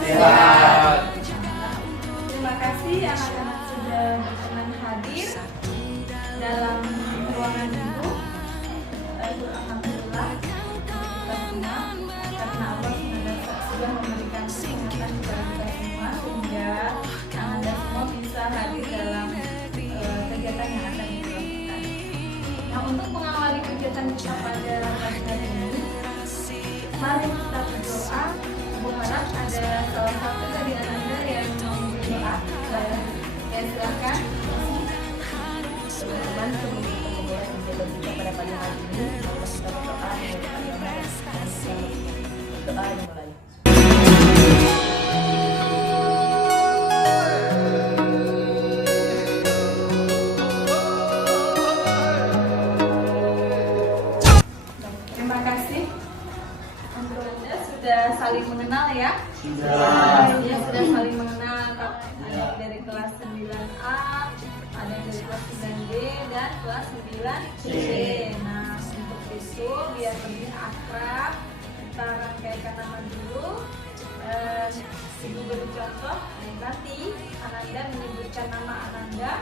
Sehat. Terima kasih anak-anak sudah berkenan hadir dalam ruangan ibu. Alhamdulillah kita senang karena Allah sudah memberikan kesehatan kepada kita semua sehingga Anda semua bisa hadir dalam kegiatan yang akan dilakukan. Nah, untuk mengawali kegiatan kita pada pagi hari ini, mari kita berdoa. Berharap ada salah satu dari Anda yang mau berdoa. Ya, silakan. Teman-teman, sebelum kita memulai kegiatan kita pada pagi hari ini, kita berdoa dimulai. Terima kasih untuk Anda sudah saling mengenal ya. Ya, sudah saling mengenal. Ada yang dari kelas 9A, ada yang dari kelas 9B dan kelas 9C. Nah, untuk itu biar lebih akrab, kita rangkaikan nama dulu. Ibu beri contoh, nanti Ananda menyebutkan nama Ananda.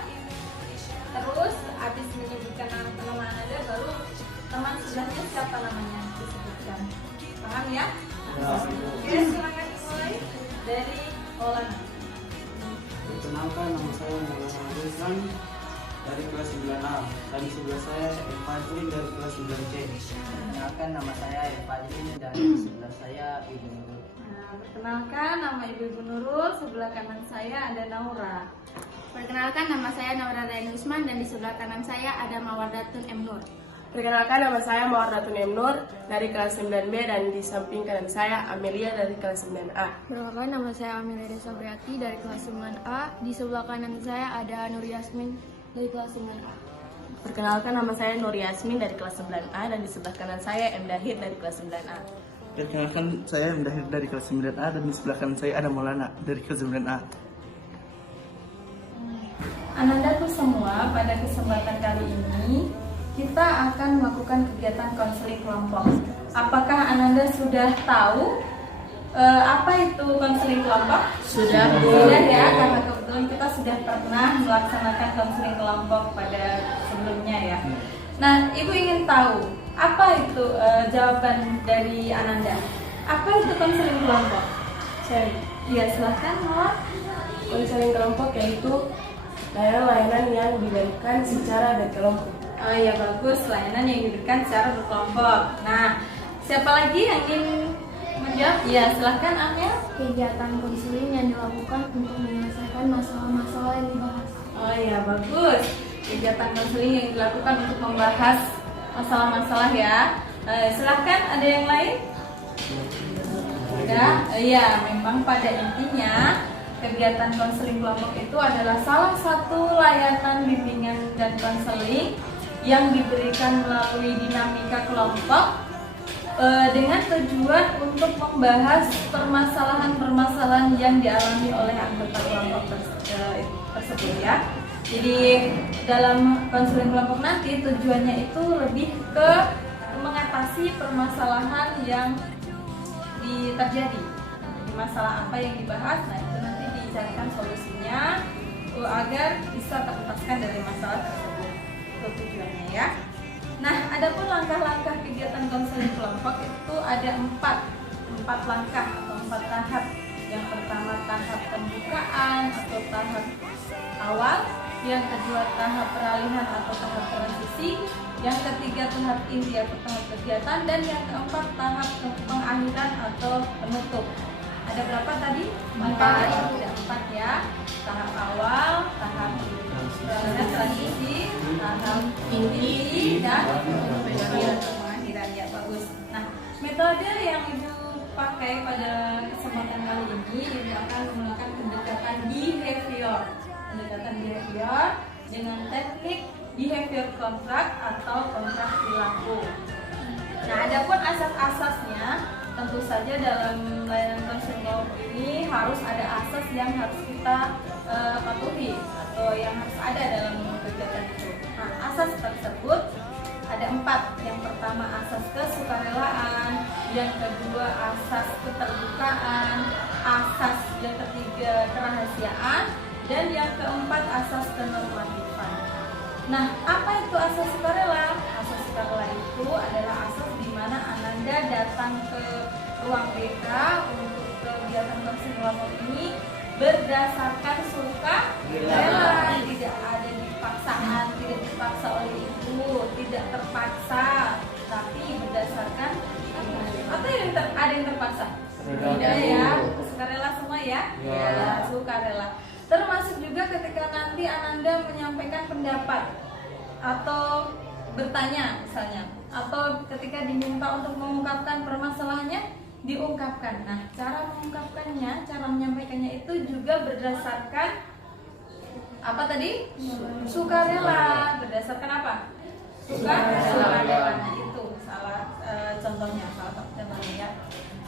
Terus habis menyebutkan nama Ananda, baru teman sebelahnya siapa namanya disebutkan. Paham ya? Oke, silakan dimulai dari Maulana. Perkenalkan, nama saya Maulana Rizwan dari kelas 9A. Dan di sebelah saya Fadlin dari kelas 9C. Perkenalkan, nama saya Fadlin dan sebelah saya Ibu Nurul. Nah, perkenalkan, nama Ibu Nurul, sebelah kanan saya ada Naura. Perkenalkan, nama saya Naura Raini Usman dan di sebelah kanan saya ada Mawardatun M. Nur. Perkenalkan, nama saya Mawardatun M. Nur dari kelas 9B dan di samping kanan saya Amelia dari kelas 9A. Perkenalkan, nama saya Amelia Desa Priati dari kelas 9A. Di sebelah kanan saya ada Nur Yasmin dari kelas 9A. Perkenalkan, nama saya Nur Yasmin dari kelas 9A dan di sebelah kanan saya M. Dahir dari kelas 9A. Perkenalkan, saya Mdahir dari kelas 9A dan di sebelah kanan saya ada Maulana dari kelas 9A. Anandaku semua, pada kesempatan kali ini kita akan melakukan kegiatan konseling kelompok. Apakah Ananda sudah tahu apa itu konseling kelompok? Sudah ya, karena kebetulan kita sudah pernah melaksanakan konseling kelompok pada sebelumnya ya. Nah, Ibu ingin tahu apa itu jawaban dari Ananda? Apa itu konseling kelompok? Iya, silahkan Mawar. Konseling kelompok yaitu layanan yang diberikan secara berkelompok. Oh iya, bagus, layanan yang diberikan secara berkelompok. Nah, siapa lagi yang ingin menjawab? Ya, silahkan Amel. Kegiatan konseling yang dilakukan untuk menyelesaikan masalah-masalah yang dibahas. Oh iya, bagus. Kegiatan konseling yang dilakukan untuk membahas masalah-masalah ya. Silahkan, ada yang lain? Ya, iya, memang pada intinya kegiatan konseling kelompok itu adalah salah satu layanan bimbingan dan konseling yang diberikan melalui dinamika kelompok dengan tujuan untuk membahas permasalahan-permasalahan yang dialami oleh anggota kelompok tersebut ya. Jadi dalam konseling kelompok nanti tujuannya itu lebih ke mengatasi permasalahan yang terjadi. Jadi masalah apa yang dibahas, nah itu nanti dicarikan solusinya agar bisa terutaskan dari masalah tersebut. Itu tujuannya ya. Nah, adapun langkah-langkah kegiatan konseling kelompok itu ada empat langkah atau 4 tahap. Yang pertama tahap pembukaan atau tahap awal, yang kedua tahap peralihan atau tahap transisi, yang ketiga tahap inti atau tahap kegiatan, dan yang keempat tahap pengakhiran atau penutup. Ada berapa tadi? 4. Ada 4 ya. Tahap awal, tahap peralihan, transisi, tahap inti, dan pengakhiran ya, bagus. Nah, metode yang Ibu pakai pada kesempatan kali ini, Ibu akan menggunakan pendekatan behavior dengan teknik behavior kontrak atau kontrak perilaku. Nah, adapun asas-asasnya, tentu saja dalam layanan konseling kelompok ini harus ada asas yang harus kita patuhi atau yang harus ada dalam kegiatan itu. Nah, asas tersebut ada 4. Yang pertama asas kesukarelaan, yang kedua asas keterbukaan, asas Dan yang keempat, asas kenormatifan. Nah, apa itu asas sukarela? Asas sukarela itu adalah asas di mana Ananda datang ke ruang BK untuk kegiatan konseling kelompok ini berdasarkan suka rela, tidak ada dipaksaan, tidak dipaksa oleh ibu, tidak terpaksa, tapi berdasarkan atau ada yang terpaksa? Tidak ya, sukarela semua ya? Ya, sukarela. Termasuk juga ketika nanti Ananda menyampaikan pendapat atau bertanya misalnya, atau ketika diminta untuk mengungkapkan permasalahannya, diungkapkan. Nah, cara mengungkapkannya, cara menyampaikannya itu juga berdasarkan apa tadi? Sukarela. Berdasarkan apa? Sukarela. Nah, itu salah contohnya, salah satu contohnya ya.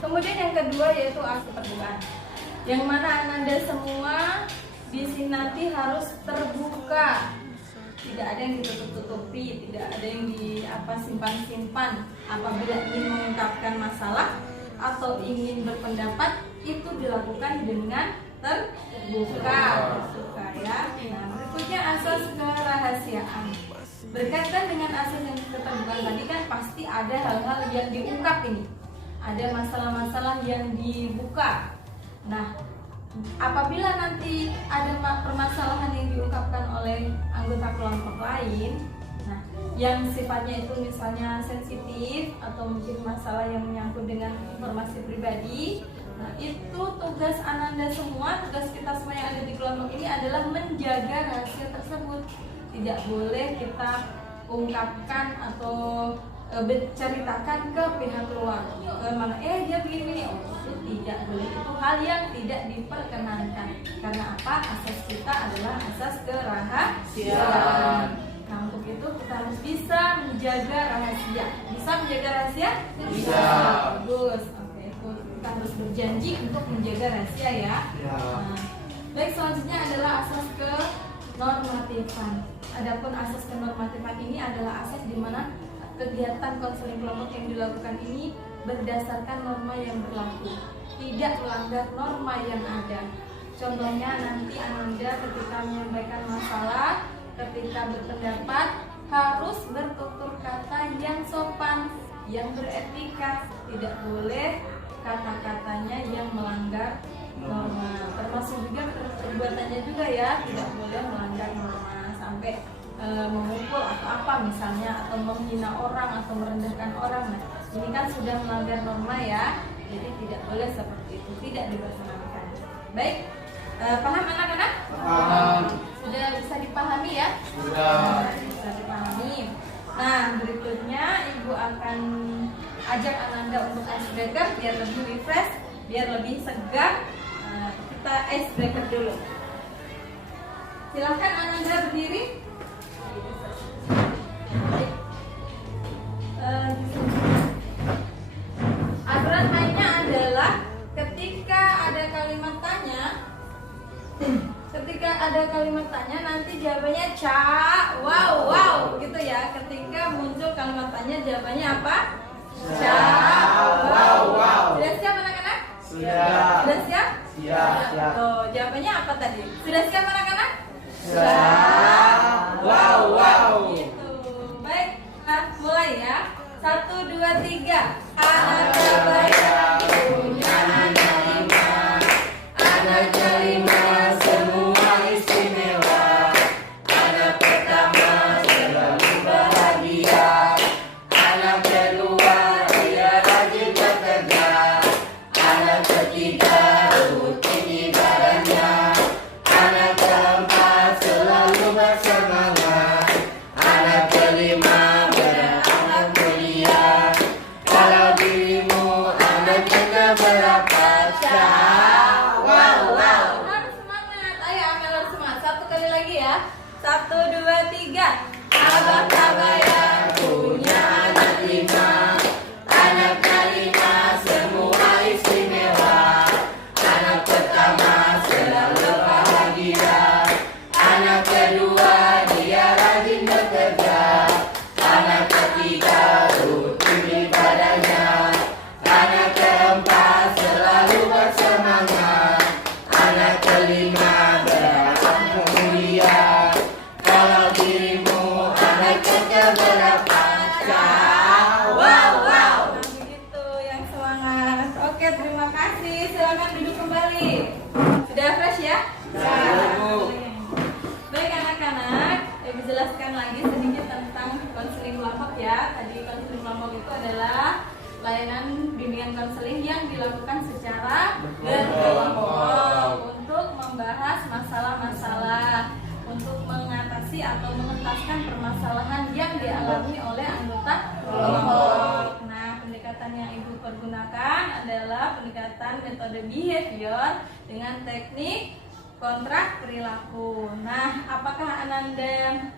Kemudian yang kedua yaitu asas perbukaan, yang mana Ananda semua di sini nanti harus terbuka. Tidak ada yang ditutup-tutupi, tidak ada yang simpan-simpan. Apabila ingin mengungkapkan masalah atau ingin berpendapat, itu dilakukan dengan terbuka ya. Nah, berikutnya asas kerahasiaan. Berkaitan dengan asas yang keterbukaan tadi kan pasti ada hal-hal yang diungkap ini, ada masalah-masalah yang dibuka. Nah, apabila nanti ada permasalahan yang diungkapkan oleh anggota kelompok lain, nah, yang sifatnya itu misalnya sensitif atau mungkin masalah yang menyangkut dengan informasi pribadi, nah itu tugas Ananda semua, tugas kita semua yang ada di kelompok ini adalah menjaga rahasia tersebut. Tidak boleh kita ungkapkan atau ceritakan ke pihak luar, mana dia begini-begini, itu tidak boleh, itu hal yang tidak diperkenankan. Karena apa? Asas kita adalah asas kerahasiaan. Nah, untuk itu kita harus bisa menjaga rahasia. Bisa menjaga rahasia? Bisa. Bagus. Oke, kita harus berjanji untuk menjaga rahasia ya. Nah, baik, selanjutnya adalah asas kenormatifan. Adapun asas kenormatifan ini adalah asas di mana kegiatan konseling kelompok yang dilakukan ini berdasarkan norma yang berlaku, tidak melanggar norma yang ada. Contohnya nanti Ananda ketika menyampaikan masalah, ketika berpendapat harus bertutur kata yang sopan, yang beretika, tidak boleh kata-katanya yang melanggar norma. Termasuk juga perbuatannya juga ya, tidak boleh melanggar norma sampai memukul atau apa misalnya, atau menghina orang atau merendahkan orang. Nah, ini kan sudah melanggar norma ya, jadi tidak boleh seperti itu, tidak diperkenankan. Baik, paham anak-anak? Paham. Sudah bisa dipahami ya? Sudah. Bisa dipahami. Nah, berikutnya Ibu akan ajak Ananda untuk icebreaker biar lebih refresh, biar lebih segar. Kita icebreaker dulu. Silahkan Ananda berdiri. Aturan mainnya adalah ketika ada kalimat tanya nanti jawabannya ca, wow gitu ya. Ketika muncul kalimat tanya jawabannya apa? Ca, wow. Sudah siap anak-anak? Sudah. Sudah siap? Siap. Tuh, jawabannya apa tadi? Sudah siap anak-anak? Wow. Gitu. Baik, nah, mulai ya. 1, 2, 3. Ananda bayang punya anak 5. Anaknya 5 semua istimewa. Anak pertama selalu bahagia. Anak kedua dia rajin bekerja. Anak ketiga rutin ibadahnya. Anak keempat selalu bersemangat. Anak kelima berakhlak mulia. Kalau dirimu anak yang konseling yang dilakukan secara berkelompok untuk membahas masalah-masalah, untuk mengatasi atau mengentaskan permasalahan yang dialami oleh anggota kelompok. Nah, pendekatan yang Ibu pergunakan adalah pendekatan metode behavior dengan teknik kontrak perilaku. Nah, apakah Ananda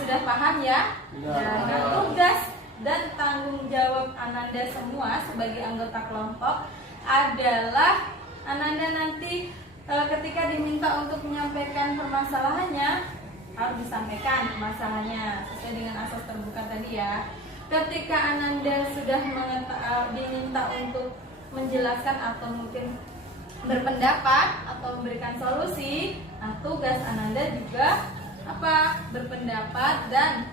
sudah paham ya? Nah, tugas dan tanggung jawab Ananda semua sebagai anggota kelompok adalah Ananda nanti ketika diminta untuk menyampaikan permasalahannya harus disampaikan permasalahannya sesuai dengan asas terbuka tadi ya. Ketika Ananda sudah diminta untuk menjelaskan atau mungkin berpendapat atau memberikan solusi, nah tugas Ananda juga berpendapat dan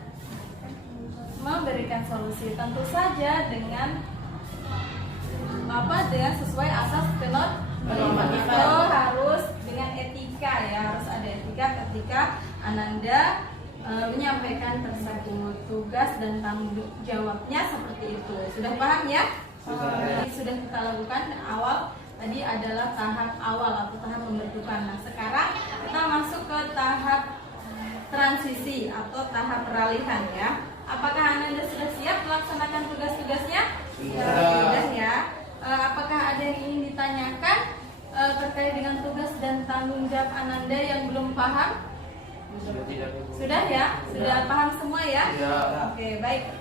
memberikan solusi, tentu saja dengan sesuai asas kenormatan. Harus dengan etika ya, harus ada etika ketika Ananda menyampaikan tersebut. Tugas dan tanggung jawabnya seperti itu. Sudah paham ya? Sudah kita lakukan awal tadi adalah tahap awal atau tahap pembentukan. Nah, sekarang kita masuk ke tahap transisi atau tahap peralihan ya. Apakah Ananda sudah siap melaksanakan tugas-tugasnya? Sudah ya. Apakah ada yang ingin ditanyakan terkait dengan tugas dan tanggung jawab Ananda yang belum paham? Sudah ya? Sudah paham semua ya? Oke, baik.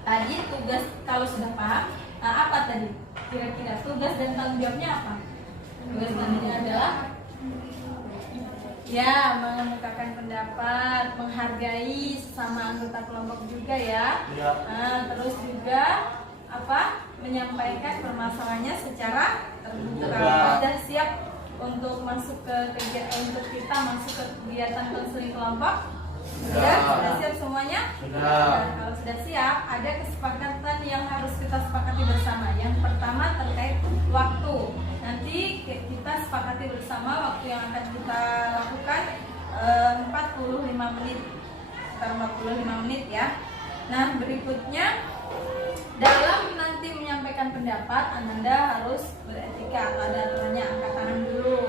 Tadi tugas kalau sudah paham, nah apa tadi? Kira-kira tugas dan tanggung jawabnya apa? Tugas dan tanggung jawabnya adalah ya, mengemukakan pendapat, menghargai sesama anggota kelompok juga ya. Nah, terus juga menyampaikan permasalahannya secara terbuka. Sudah siap untuk masuk ke untuk kita masuk ke kegiatan konseling kelompok? Sudah siap semuanya? Nah, kalau sudah siap, ada kesepakatan yang harus kita sepakati bersama. Yang pertama terkait waktu. Nanti kita sepakati bersama waktu yang akan kita lakukan 45 menit. Sekitar 45 menit ya. Nah, berikutnya dalam nanti menyampaikan pendapat, Ananda harus beretika. Ada aturannya, angkat tangan dulu.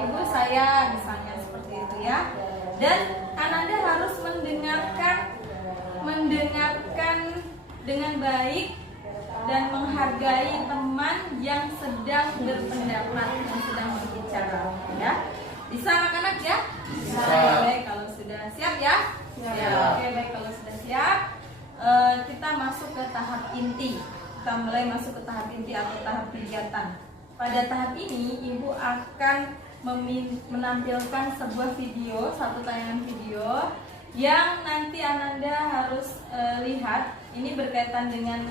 Ibu, saya misalnya seperti itu ya. Dan Ananda harus mendengarkan dengan baik dan menghargai teman yang sedang berpendapat, yang sedang berbicara ya. Bisa anak-anak ya? Bisa. Baik, kalau sudah siap ya? Oke, baik, kalau sudah siap kita masuk ke tahap inti. Kita mulai masuk ke tahap inti atau tahap kegiatan. Pada tahap ini Ibu akan menampilkan sebuah video, satu tayangan video yang nanti Ananda harus lihat. Ini berkaitan dengan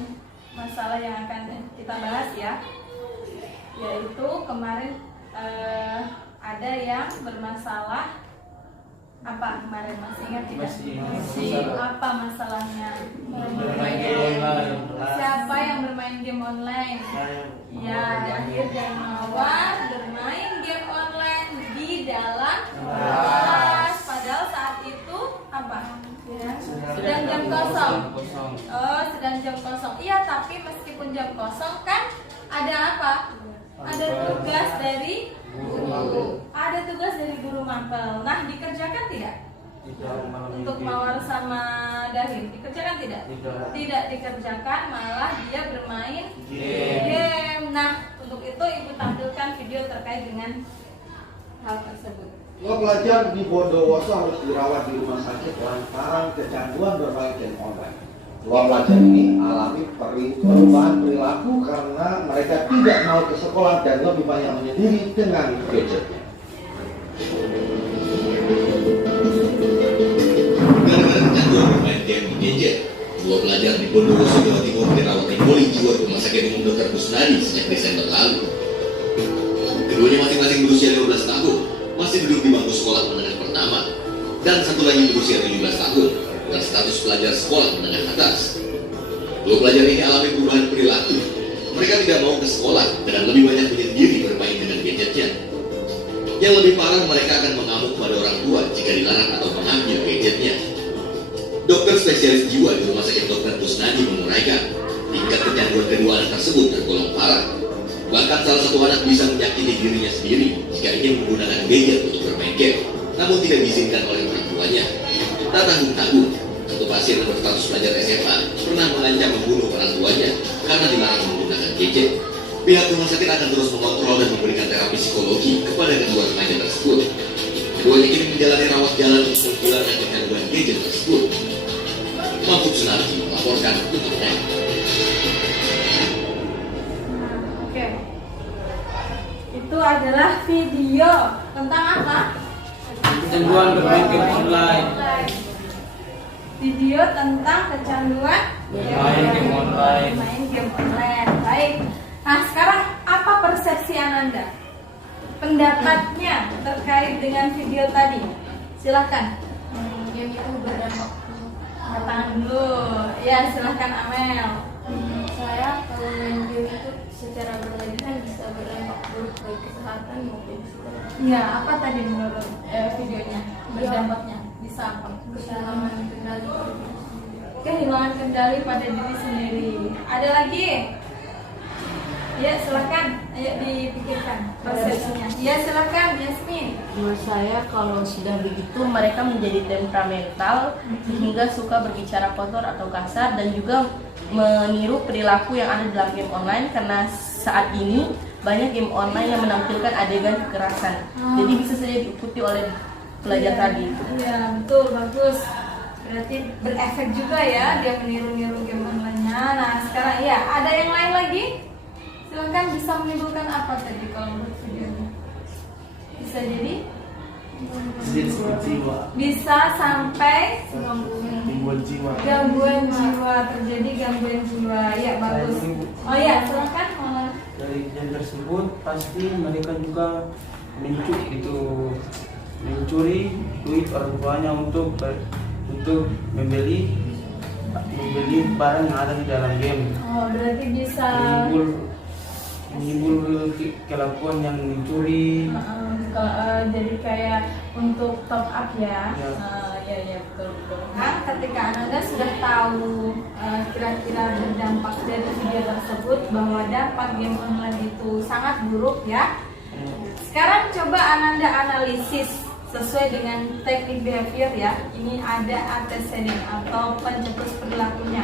masalah yang akan kita bahas ya, yaitu kemarin ada yang bermasalah apa kemarin, masih ingat tidak? Apa masalahnya? Siapa yang bermain game online? Ya, Dahir dan Mawar bermain game online di dalam kelas. Padahal saat itu apa? Sedang jam kosong. Oh, sedang jam kosong. Iya, tapi meskipun jam kosong kan ada apa? Ada tugas dari guru. Ada tugas dari guru mapel. Nah, dikerjakan tidak? Untuk Mawar sama Dahir dikerjakan tidak? Tidak dikerjakan, malah dia bermain game. Nah, untuk itu Ibu tampilkan video terkait dengan hal tersebut. Dua pelajar di Bondowoso harus dirawat di rumah sakit lantaran kecanduan bermain game online. Dua pelajar ini alami perubahan perilaku karena mereka tidak mau ke sekolah dan lebih banyak menyendiri dengan gadgetnya. Gara-gara kecanduan bermain game di gadget, dua pelajar di Bondowoso, Jawa Timur dirawat di poli jiwa Rumah Sakit Umum Dr. Kusnadi sejak Desember lalu. Keduanya masing-masing berusia 15 tahun, masih duduk di bangku sekolah menengah pertama, dan satu lagi berusia 17 tahun dengan status pelajar sekolah menengah atas. Dua pelajar ini alami perubahan perilaku. Mereka tidak mau ke sekolah dan lebih banyak menyendiri bermain dengan gadgetnya. Yang lebih parah, mereka akan mengamuk pada orang tua jika dilarang atau mengambil gadgetnya. Dokter spesialis jiwa di Rumah Sakit Dr. Kusnadi menguraikan, Tingkat kecanduan kedua anak tersebut tergolong parah. Bahkan salah satu anak bisa menyakiti dirinya sendiri jika ingin menggunakan gadget untuk bermain game, namun tidak diizinkan oleh orang tuanya. Tak tanggung-tanggung, satu pasien yang berstatus pelajar SMA pernah mengancam membunuh orang tuanya karena dilarang menggunakan gadget. Pihak rumah sakit akan terus mengontrol dan memberikan terapi psikologi kepada kedua remaja tersebut. Keduanya kini menjalani rawat jalan untuk menghilangkan kecanduan gadget tersebut. Mahfud Sunardi melaporkan untuk Net. Oke. Itu adalah video tentang apa? Kecanduan bermain game online. Video tentang kecanduan Bermain game online. Bermain game online. Baik. Nah, sekarang apa persepsi Ananda? Pendapatnya terkait dengan video tadi. Silakan. Game itu berdampak. Tangan dulu. Ya, silakan Amel. Menurut saya kalau main game itu secara berlebihan bisa berdampak buruk bagi kesehatan maupun psikologi. Ya, apa tadi menurut videonya? Berdampaknya bisa apa? Kehilangan kendali pada diri sendiri. Kehilangan kendali pada diri sendiri. Ada lagi? Ya, silakan. Ayo dipikirkan persepsinya. Ya, silakan Yasmin. Menurut saya kalau sudah begitu mereka menjadi temperamental hingga suka berbicara kotor atau kasar dan juga meniru perilaku yang ada dalam game online karena saat ini banyak game online yang menampilkan adegan kekerasan. Jadi bisa saja diikuti oleh pelajar tadi. Iya, betul, bagus. Berarti berefek juga ya dia meniru-niru game online-nya. Nah, sekarang ya, ada yang lain lagi? Silakan, bisa menimbulkan apa tadi kalau menurut videonya? Bisa jadi bisa sampai Gangguan jiwa. gangguan jiwa, terjadi gangguan jiwa. Ya, bagus. Oh ya, silakan Mama. Dari kejadian tersebut pasti mereka juga mencuri duit orang tuanya untuk membeli barang yang ada di dalam game. Oh, berarti bisa menimbul kelakuan yang mencuri. Jadi kayak untuk top up ya. Ya. Ya betul. Nah, ketika Anda sudah tahu kira-kira berdampak dari video tersebut bahwa dampak game online itu sangat buruk ya. Sekarang coba Ananda analisis sesuai dengan teknik behavior ya. Ini ada antecedent atau pencetus perilakunya.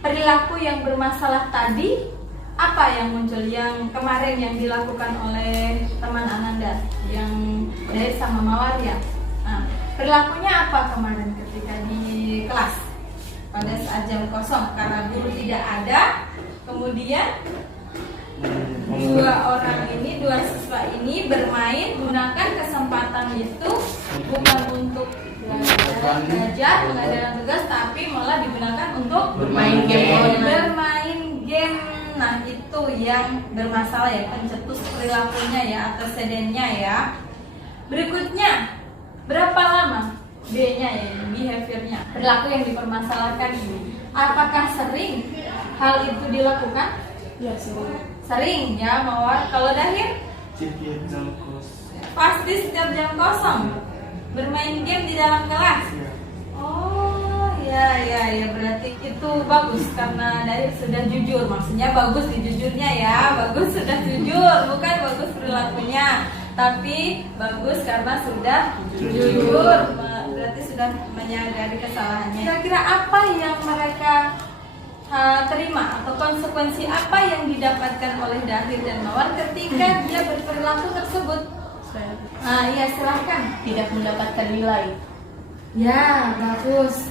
Perilaku yang bermasalah tadi apa yang muncul yang kemarin yang dilakukan oleh teman Ananda yang dari sama Mawar ya. Nah, perilakunya apa kemarin ketika di kelas pada saat jam kosong karena guru tidak ada, kemudian dua siswa ini bermain gunakan kesempatan itu bukan untuk belajar pengadaran tugas tapi malah digunakan untuk Bermain game online. bermain game. Nah, itu yang bermasalah ya, pencetus perilakunya ya, antecedennya ya. Berikutnya, berapa lama B-nya ya, behaviornya, perilaku yang dipermasalahkan ini. Apakah sering hal itu dilakukan? Ya, sering. Sering ya, Mawar. Kalau Dahir? Setiap jam kosong. Pasti setiap jam kosong bermain game di dalam kelas. Oh, ya, berarti itu bagus karena Dahir sudah jujur. Maksudnya bagus di jujurnya ya, bagus sudah jujur, bukan bagus perilakunya, tapi bagus karena sudah jujur. Berarti sudah menyadari kesalahannya. Kira-kira apa yang mereka terima atau konsekuensi apa yang didapatkan oleh Dahir dan Mawar ketika dia berperilaku tersebut? Ya, silahkan. Tidak mendapatkan nilai. Ya, bagus.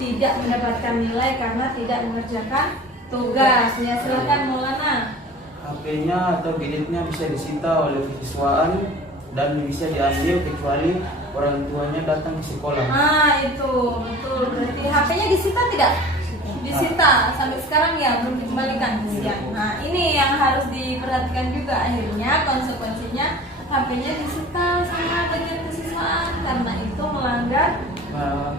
Tidak mendapatkan nilai karena tidak mengerjakan tugas. Ya, silahkan Maulana. HP-nya atau gadgetnya bisa disita oleh siswaan dan bisa diambil kecuali orang tuanya datang ke sekolah. Nah, itu betul. Berarti HP-nya disita tidak? Disita sampai sekarang ya belum dikembalikan. Ya. Nah, ini yang harus diperhatikan juga, akhirnya konsekuensinya HP-nya disita sama bagian kesiswaan karena itu melanggar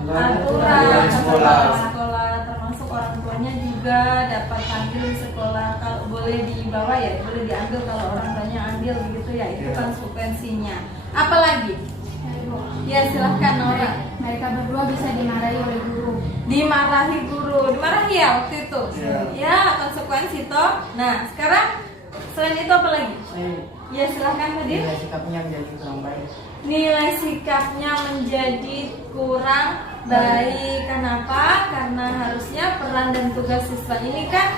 aturan sekolah, termasuk orang tuanya juga dapat ambil di sekolah. Kalau boleh dibawa ya boleh diambil, kalau orang tuanya ambil begitu ya, itu konsekuensinya. Apalagi? Ya, silahkan Nora. Mereka berdua bisa dimarahi oleh guru. Dimarahi guru, dimarahi ya waktu itu. Iya. Ya, konsekuensi toh. Nah, sekarang selain itu apa lagi? Ya, silahkan hadir. Nilai sikapnya menjadi kurang baik. Nilai sikapnya menjadi kurang baik. Kenapa? Karena harusnya peran dan tugas siswa ini kan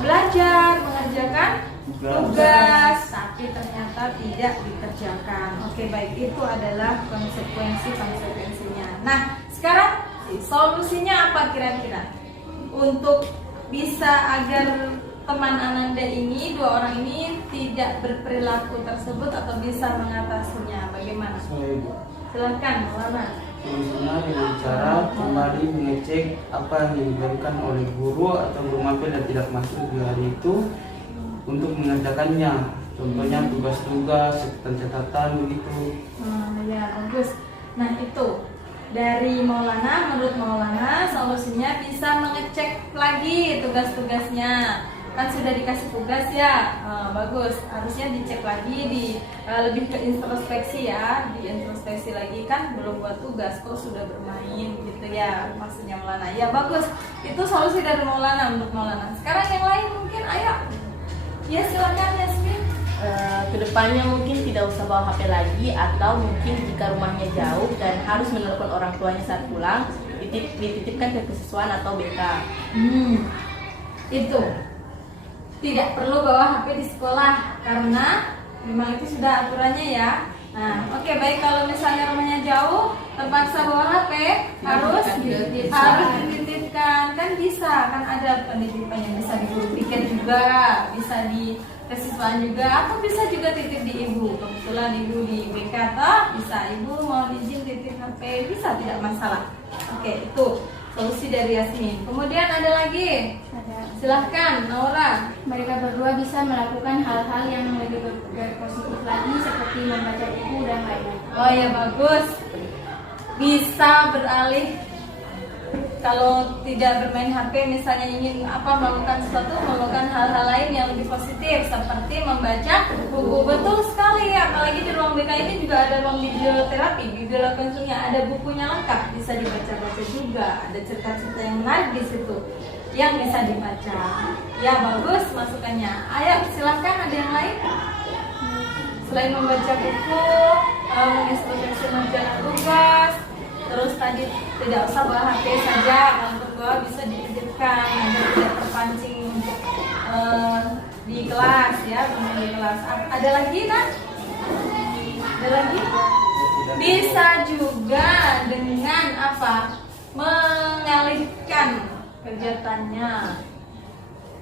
belajar, mengerjakan tugas, tapi ternyata tidak dikerjakan. Oke, baik, itu adalah konsekuensinya. Nah, sekarang solusinya apa kira-kira untuk bisa agar teman Ananda ini, dua orang ini tidak berperilaku tersebut atau bisa mengatasinya? Bagaimana? Silahkan, Maulana. Solusinya dengan cara kembali mengecek apa yang diberikan oleh guru atau guru mampir dan tidak masuk di hari itu untuk mengerjakannya. Contohnya tugas-tugas, catatan begitu. Ya, bagus. Nah, itu dari Maulana, menurut Maulana solusinya bisa mengecek lagi tugas-tugasnya. Kan sudah dikasih tugas ya, bagus. Harusnya dicek lagi, lebih ke introspeksi ya, diintrospeksi lagi, kan belum buat tugas kok sudah bermain gitu ya, maksudnya Maulana. Ya bagus, itu solusi dari Maulana menurut Maulana. Sekarang yang lain mungkin, ayo. Ya silakan Yasmin. Kedepannya mungkin tidak usah bawa HP lagi, atau mungkin jika rumahnya jauh dan harus menelpon orang tuanya saat pulang, dititipkan ke kesiswaan atau BK. Itu tidak perlu bawa HP di sekolah karena memang itu sudah aturannya ya. Nah, oke, baik, kalau misalnya rumahnya jauh terpaksa bawa HP, harus dititipkan. Kan bisa, kan ada penitipan yang bisa di guru tiket juga, bisa di kesiswaan juga, atau bisa juga titip di ibu. Kebetulan ibu di BK toh, bisa ibu mau izin titip HP, bisa, tidak masalah. Oke, itu solusi dari Yasmin. Kemudian ada lagi, silahkan Naura. Mereka berdua bisa melakukan hal-hal yang lebih positif lagi seperti membaca buku dan lain-lain. Oh ya, bagus. Bisa beralih, kalau tidak bermain HP, misalnya ingin melakukan sesuatu, melakukan hal-hal lain yang lebih positif seperti membaca buku. Betul sekali, apalagi di ruang BK ini juga ada ruang biblioterapi, biblioterapinya ada bukunya lengkap, bisa dibaca-baca juga, ada cerita-cerita yang menarik di situ yang bisa dibaca. Ya bagus masukannya. Ayo silahkan, ada yang lain? Selain membaca buku, menginstruksi mengerjakan tugas, terus tadi tidak usah bawa HP saja, kalau berdua bisa dititipkan agar tidak terpancing untuk di kelas ya, di kelas. Ada lagi nak? Ada lagi? Bisa juga dengan apa? Mengalihkan kegiatannya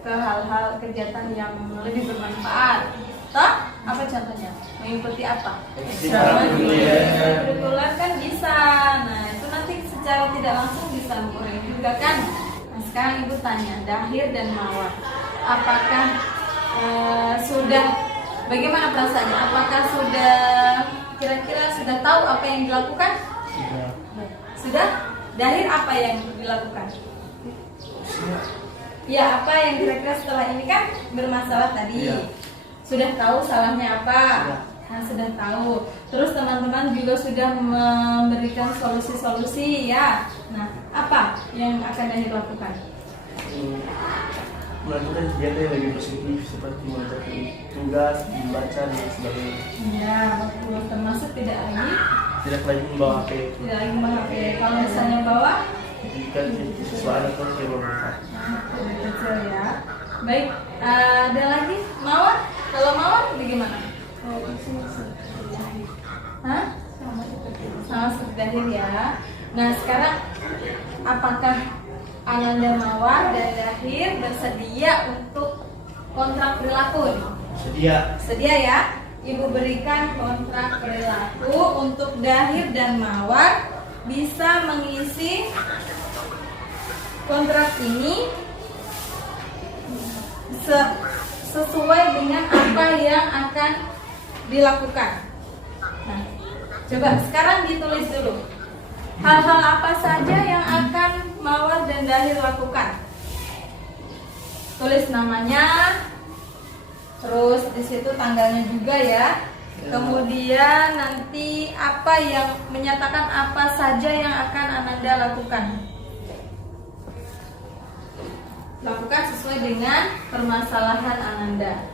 ke hal-hal kegiatan yang lebih bermanfaat. Toh, apa contohnya? Mengikuti apa? Ekstrakurikuler kan bisa. Nah, itu nanti secara tidak langsung bisa mengurangi juga kan. Nah, sekarang ibu tanya, Dahir dan Mawar, apakah sudah, bagaimana perasaannya? Apakah sudah kira-kira sudah tahu apa yang dilakukan? Sudah? Dahir, apa yang dilakukan? Ya, apa yang kira-kira setelah ini kan bermasalah tadi? Sudah tahu salahnya apa? Nah, sudah tahu. Terus teman-teman juga sudah memberikan solusi-solusi ya. Nah, apa yang akan Dahir lakukan? Melakukan kegiatan yang lebih positif seperti mengerjakan tugas, membaca dan sebagainya. Ya, betul. Termasuk tidak lagi membawa HP. Tidak lagi membawa HP. Kalau misalnya bawa, Jika siswa atau yang bermanfaat. kecil ya. Baik, ada lagi Mawar? Kalau Mawar bagaimana? Hah? Sama seperti Dahir ya. Nah, sekarang apakah Ananda, Mawar dan Dahir bersedia untuk kontrak perilaku? Sedia ya. Ibu berikan kontrak perilaku untuk Dahir dan Mawar bisa mengisi kontrak ini sesuai dengan apa yang akan dilakukan. Nah, coba sekarang ditulis dulu hal-hal apa saja yang akan Mawar dan Dahir lakukan. Tulis namanya, terus di situ tanggalnya juga ya. Kemudian nanti apa yang menyatakan apa saja yang akan Ananda lakukan. Lakukan sesuai dengan permasalahan Ananda.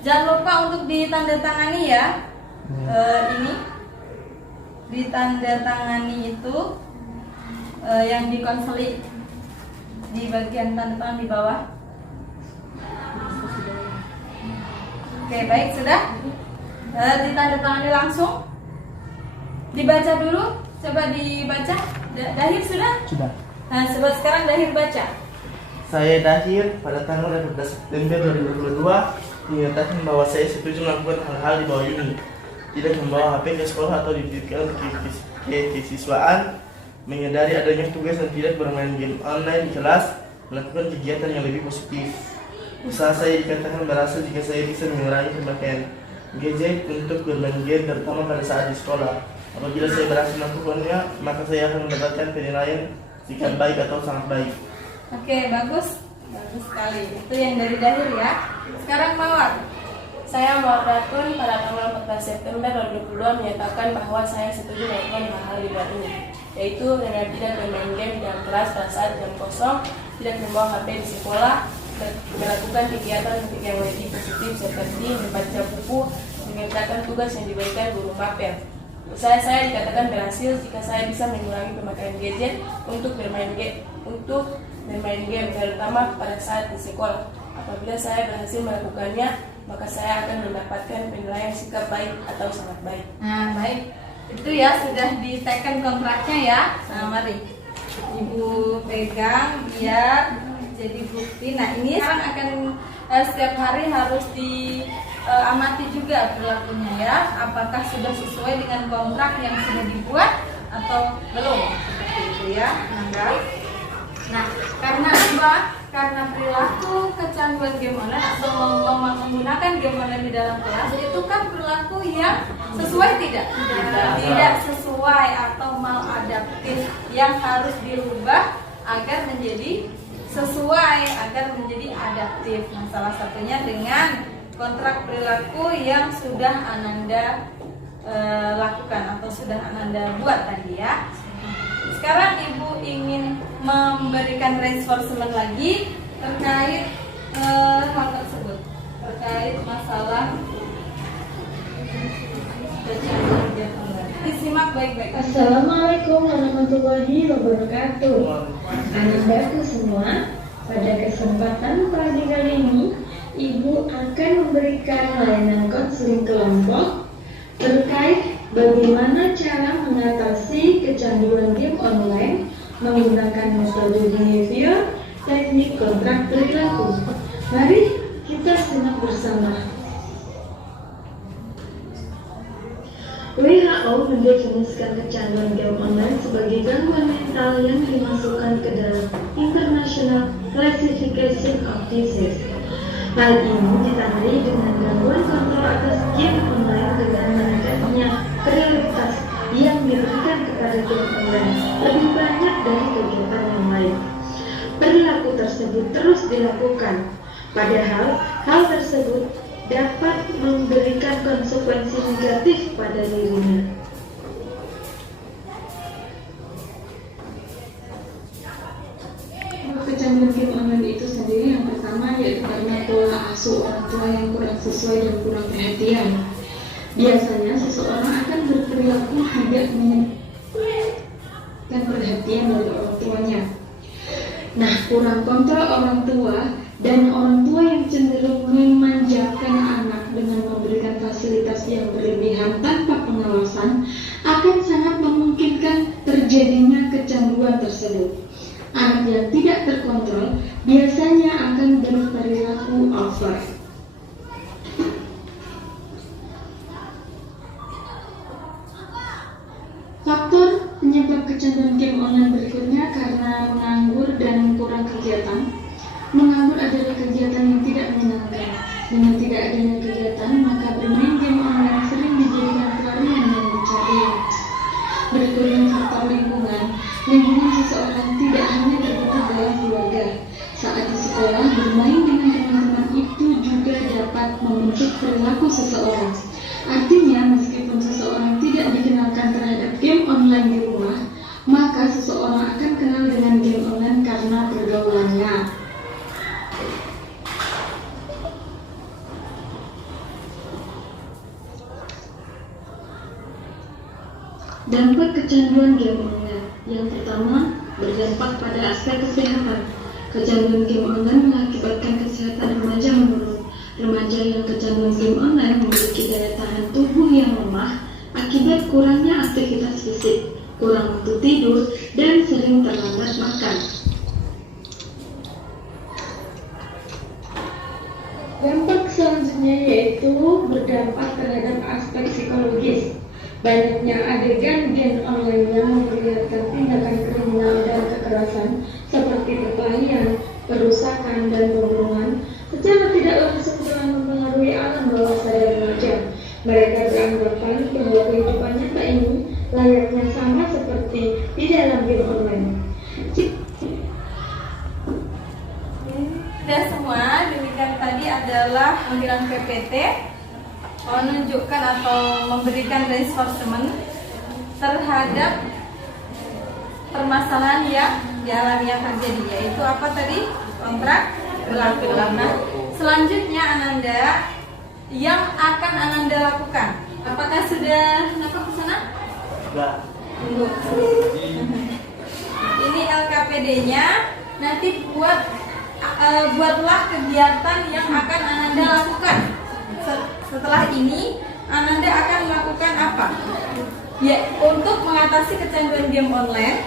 Jangan lupa untuk ditandatangani ya. Ini ditandatangani itu yang di konseling di bagian tanda tangan di bawah. Oke, baik, sudah. Ditandatangani langsung. Dibaca dulu, coba dibaca. Dahir sudah? Sudah. Nah, coba sekarang Dahir baca. Saya Dahir pada tanggal 12 September 2022 menyatakan bahwa saya setuju melakukan hal-hal di bawah ini. Tidak membawa HP ke sekolah atau didirikan kesiswaan, menyadari adanya tugas dan tidak bermain game online di kelas, melakukan kegiatan yang lebih positif. Usaha saya dikatakan berhasil jika saya bisa mengurangi pemakaian gadget untuk bermain game, terutama pada saat di sekolah. Apabila saya berhasil melakukannya, maka saya akan mendapatkan penilaian jika baik atau sangat baik. Oke, bagus. Bagus sekali. Itu yang dari Dahir ya. Sekarang Mawar. Saya Mawar Ratun pada tanggal 14 September 2022 menyatakan bahwa saya setuju melakukan hal-hal di bawah ini, yaitu dengan tidak bermain game di dalam kelas pada saat jam kosong, tidak membawa HP di sekolah, melakukan kegiatan yang lebih positif seperti membaca buku, mengerjakan tugas yang diberikan guru mapel. Usaha saya dikatakan berhasil jika saya bisa mengurangi pemakaian gadget untuk bermain game, terutama pada saat di sekolah. Apabila saya berhasil melakukannya, maka saya akan mendapatkan penilaian sikap baik atau sangat baik. Nah, baik. Itu ya sudah diteken kontraknya ya. Nah, mari Ibu pegang biar jadi bukti. Nah, ini sekarang akan setiap hari harus diamati juga perilakunya ya. Apakah sudah sesuai dengan kontrak yang sudah dibuat atau belum? Seperti itu ya, Nanda. Nah, karena apa? Karena perilaku kecanduan game online atau menggunakan game online di dalam kelas itu kan perilaku yang sesuai tidak? Tidak sesuai atau maladaptif yang harus dirubah agar menjadi sesuai, agar menjadi adaptif. Nah, salah satunya dengan kontrak perilaku yang sudah Ananda lakukan atau sudah Ananda buat tadi ya. Sekarang Ibu ingin memberikan reinforcement lagi terkait hal tersebut, terkait masalah kecanduan game online. Disimak baik-baik. Assalamualaikum warahmatullahi wabarakatuh. Anandaku semua, pada kesempatan pagi kali ini, Ibu akan memberikan layanan konseling kelompok terkait bagaimana cara mengatasi kecanduan game online menggunakan metode behavior, teknik kontrak perilaku. Mari kita simak bersama. WHO mendefinisikan kecanduan game online sebagai gangguan mental yang dimasukkan ke dalam International Classification of Disease. Hal ini ditandai dengan gangguan kontrol atas game online dengan meningkatnya prioritas yang diberikan kepada game online lebih banyak dari kegiatan yang lain. Perilaku tersebut terus dilakukan, padahal hal tersebut dapat memberikan konsekuensi negatif pada dirinya. Kecanduan game online itu sendiri yang pertama yaitu karena pola asuh orang tua yang kurang sesuai dan kurang perhatian. Biasanya seseorang akan berperilaku hendak menyenangkan perhatian dari orang tuanya. Nah, kurang kontrol orang tua dan orang tua yang cenderung memanjakan anak dengan memberikan fasilitas yang berlebihan tanpa pengawasan akan sangat memungkinkan terjadinya kecanduan tersebut. Anak yang tidak terkontrol biasanya akan berperilaku over. Faktor penyebab kecanduan game online berikutnya karena menganggur dan kurang kegiatan. Menganggur adalah kegiatan yang tidak menyenangkan. Dengan tidak adanya kegiatan, maka bermain game online sering dijadikan pelarian yang dicari. Berikutnya faktor lingkungan. Lingkungan seseorang tidak hanya terbentuk dalam keluarga. Saat di sekolah, bermain dengan teman-teman itu juga dapat membentuk perilaku seseorang. Arti online di rumah, maka seseorang akan kenal dengan game online karena pergaulannya. Dampak kecanduan game online. Yang pertama, berdampak pada aspek kesehatan. Kecanduan game online mengakibatkan kesehatan remaja menurun. Remaja yang kecanduan game online memiliki daya tahan tubuh yang lemah akibat kurangnya aktivitas fisik, kurang waktu tidur, dan sering terlambat makan. Dampak selanjutnya yaitu berdampak terhadap aspek psikologis. Banyaknya adegan game online yang memperlihatkan tindakan kriminal dan kekerasan seperti perkelahian, perusakan, dan pembunuhan secara tidak langsung telah mempengaruhi alam bawah sadar remaja. Mereka beranggapan bahwa kehidupan nyata ini layaknya sama seperti di dalam game online. Sudah semua, demikian tadi adalah panggilan PPT menunjukkan atau memberikan reinforcement terhadap permasalahan yang dialami yang terjadi, yaitu apa tadi? Kontrak berlaku. Nah, selanjutnya Ananda yang akan Ananda lakukan, apakah sudah nampak ke sana? Enggak. Tunggu. Ini LKPD-nya. Nanti buatlah kegiatan yang akan Ananda lakukan. Setelah ini Ananda akan melakukan apa? Ya, untuk mengatasi kecanduan game online.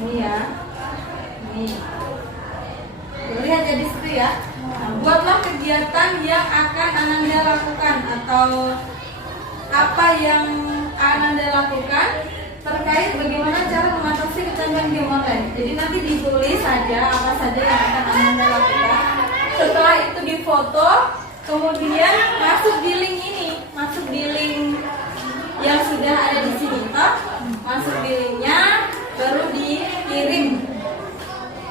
Ini ya. Ini. Lihat ya di situ ya. Nah, buatlah kegiatan yang akan Ananda lakukan atau apa yang Ananda lakukan terkait bagaimana cara mengatasi kecanduan game online. Jadi nanti ditulis saja apa saja yang akan Ananda lakukan. Setelah itu difoto, kemudian masuk di link ini, masuk di link yang sudah ada di sini, toh? Masuk di linknya, baru dikirim.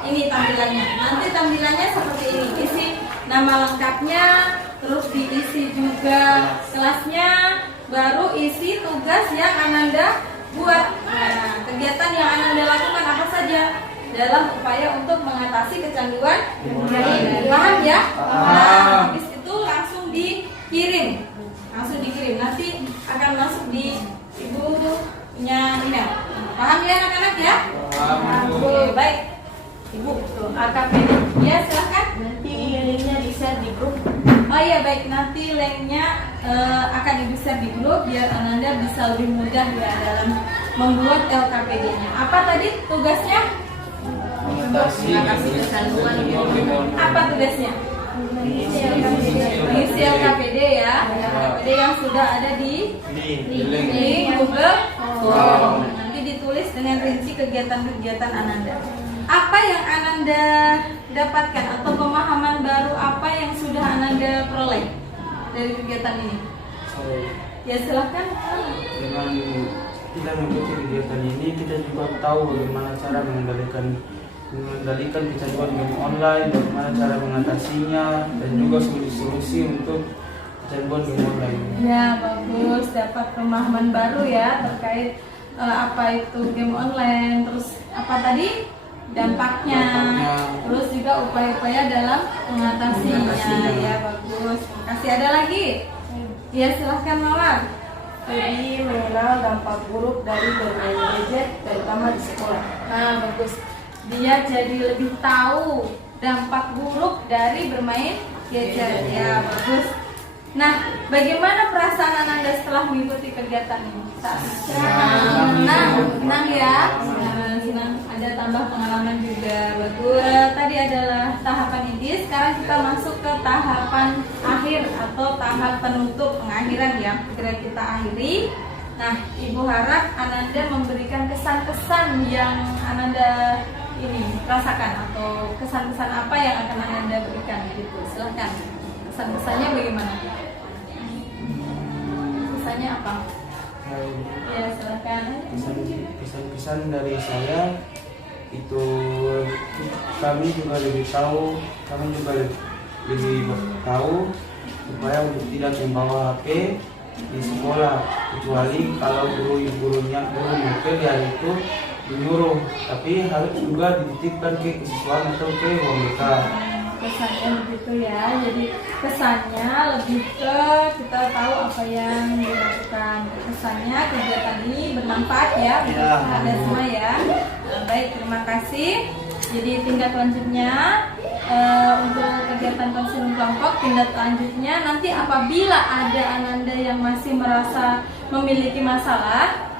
Ini tampilannya. Nanti tampilannya seperti ini. Isi nama lengkapnya, terus diisi juga kelasnya, baru isi tugas yang Ananda buat. Nah, kegiatan yang Ananda lakukan apa saja dalam upaya untuk mengatasi kecanduan. Paham ya? Nah, habis itu langsung dikirim. Nanti akan masuk di ibu punya email. Paham ya anak-anak ya? Oke, baik. Ibu, tuh AKPD. Ya, silahkan. Nanti linknya di-share di grup. Oh iya, baik. Nanti linknya akan di-share di grup biar Ananda bisa lebih mudah ya dalam membuat LKPD-nya. Apa tadi tugasnya? Mengatasi kecanduan game online. Apa tugasnya? Mengisi LKPD ya. LKPD yang sudah ada di Google Form. Nanti ditulis dengan rinci kegiatan-kegiatan Ananda. Apa yang Ananda dapatkan atau pemahaman baru apa yang sudah Ananda peroleh dari kegiatan ini? Ya silahkan. Dengan kita mengikuti kegiatan ini, kita juga tahu bagaimana cara mengendalikan kecanduan game online, bagaimana cara mengatasinya, dan juga solusi-solusi untuk kecanduan game online. Ya, bagus, dapat pemahaman baru ya terkait apa itu game online, terus apa tadi dampaknya, terus juga upaya-upaya dalam mengatasinya. Ya, bagus. Kasih ada lagi? Ya, silahkan Mawar. Jadi mengenal dampak buruk dari bermain gadget, terutama di sekolah. Nah, bagus. Dia jadi lebih tahu dampak buruk dari bermain gadget. Ya, bagus. Nah, bagaimana perasaan Ananda setelah mengikuti kegiatan ini? Senang ya. Senang. Ada tambah pengalaman juga. Bagus. Tadi adalah tahapan ini. Sekarang kita masuk ke tahapan akhir atau tahap penutup pengakhiran yang segera kita akhiri. Nah, Ibu harap Ananda memberikan kesan-kesan yang Ananda ini rasakan atau kesan-kesan apa yang akan Ananda berikan gitu. Silahkan. Kesan-kesannya bagaimana? Kesannya apa? Ya, silahkan. Kesan-kesan dari saya itu kami juga lebih tahu supaya untuk tidak membawa HP di sekolah, kecuali kalau gurunya di hari itu menyuruh, tapi harus juga dititipkan ke siswa atau ke ruang BK. Kesannya begitu ya, jadi kesannya lebih ke kita tahu apa yang dilakukan. Kesannya kegiatan ini bermanfaat ya untuk Anda semua ya. Baik, terima kasih. Jadi tindak lanjutnya untuk kegiatan konseling kelompok, tindak lanjutnya nanti apabila ada Ananda yang masih merasa memiliki masalah,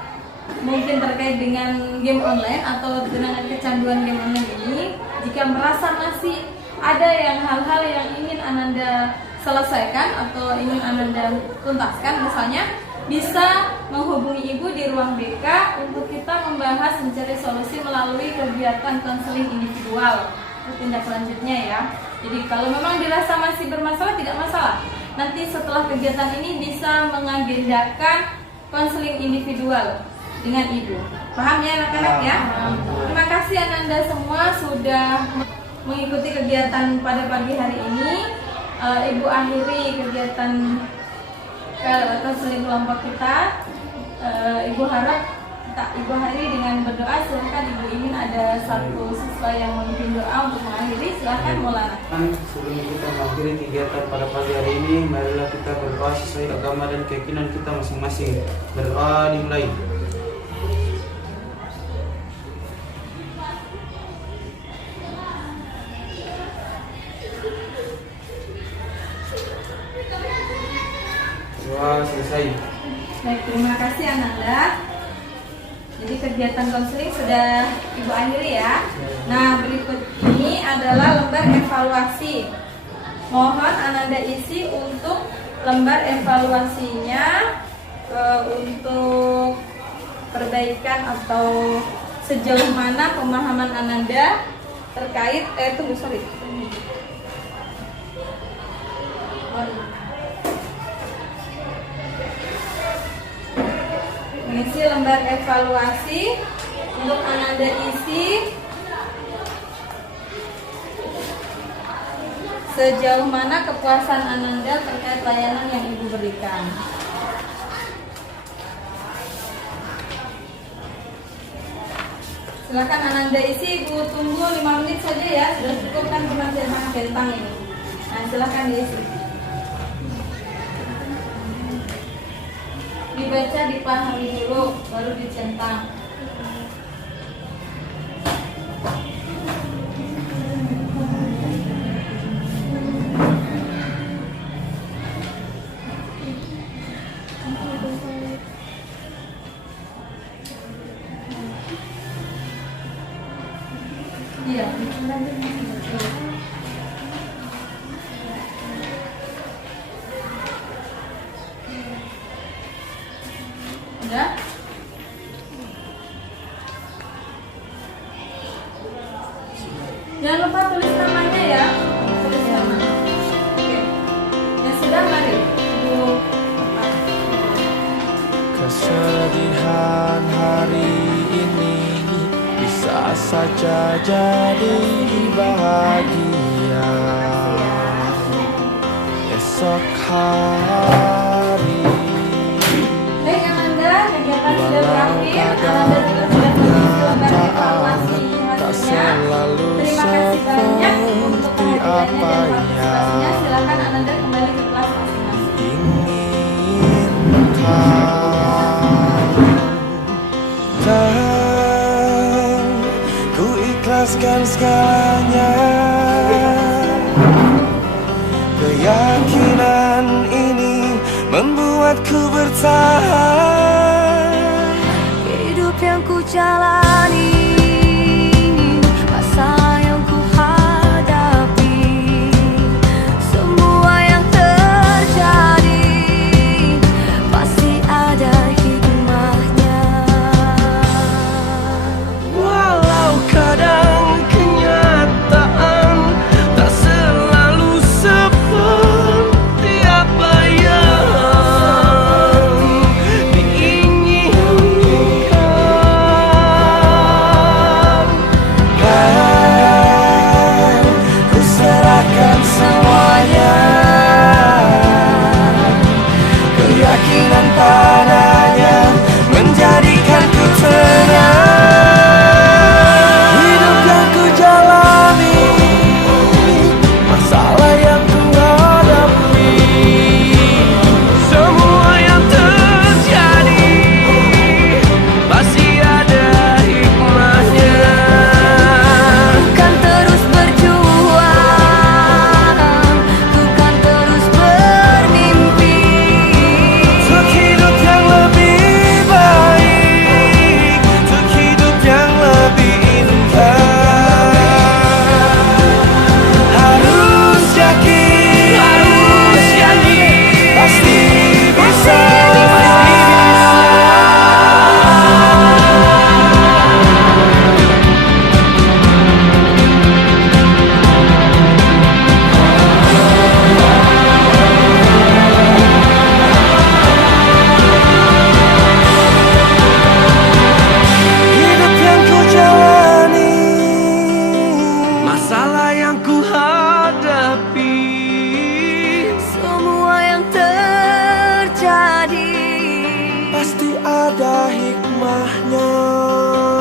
mungkin terkait dengan game online atau dengan kecanduan game online ini, jika merasa masih ada yang hal-hal yang ingin Ananda selesaikan atau ingin Ananda tuntaskan, misalnya bisa menghubungi Ibu di ruang BK untuk kita membahas mencari solusi melalui kegiatan konseling individual. Itu tindak lanjutnya ya. Jadi kalau memang dirasa masih bermasalah, tidak masalah. Nanti setelah kegiatan ini bisa mengagendakan konseling individual dengan Ibu. Paham ya anak-anak ya? Terima kasih Ananda semua sudah mengikuti kegiatan pada pagi hari ini. Ibu akhiri kegiatan konseling kelompok kita. Ibu harap Ibu akhiri dengan berdoa. Silakan Ibu ingin ada satu siswa yang memimpin doa untuk mengakhiri. Silakan Maulana. Sebelum kita mengakhiri kegiatan pada pagi hari ini, marilah kita berdoa sesuai agama dan keyakinan kita masing-masing. Berdoa dimulai. Doa selesai. Baik, terima kasih Ananda. Jadi kegiatan konseling sudah Ibu akhiri ya. Nah, berikut ini adalah lembar evaluasi. Mohon Ananda isi untuk lembar evaluasinya untuk perbaikan atau sejauh mana pemahaman Ananda terkait mengisi lembar evaluasi untuk Ananda isi sejauh mana kepuasan Ananda terkait layanan yang Ibu berikan. Silakan Ananda isi, Ibu tunggu 5 menit saja ya, sudah cukup kan penampilan sangat bentang ini. Nah, silakan diisi. Dibaca, dipahami dulu, baru dicentang. Iya. Udah? Jangan lupa tulis namanya ya. Tulis namanya. Oke. Ya sudah, mari. Kesedihan hari ini bisa saja jadi bahagia esok hari. Baik Ananda, kegiatan sudah berakhir. Ananda juga sudah mengisi lembar evaluasi hasilnya. Terima kasih banyak untuk perhatiannya dan partisipasinya. Silakan Ananda kembali ke kelas masing-masing. Dan ku ikhlaskan segalanya. Keyakinan ini membuatku bertahan. Hidup yang ku jalani, masa yang ku hadapi, semua yang terjadi pasti ada hikmahnya. Walau kadang kenyataan tak selalu seperti apa yang diinginkan, kan ku serahkan semua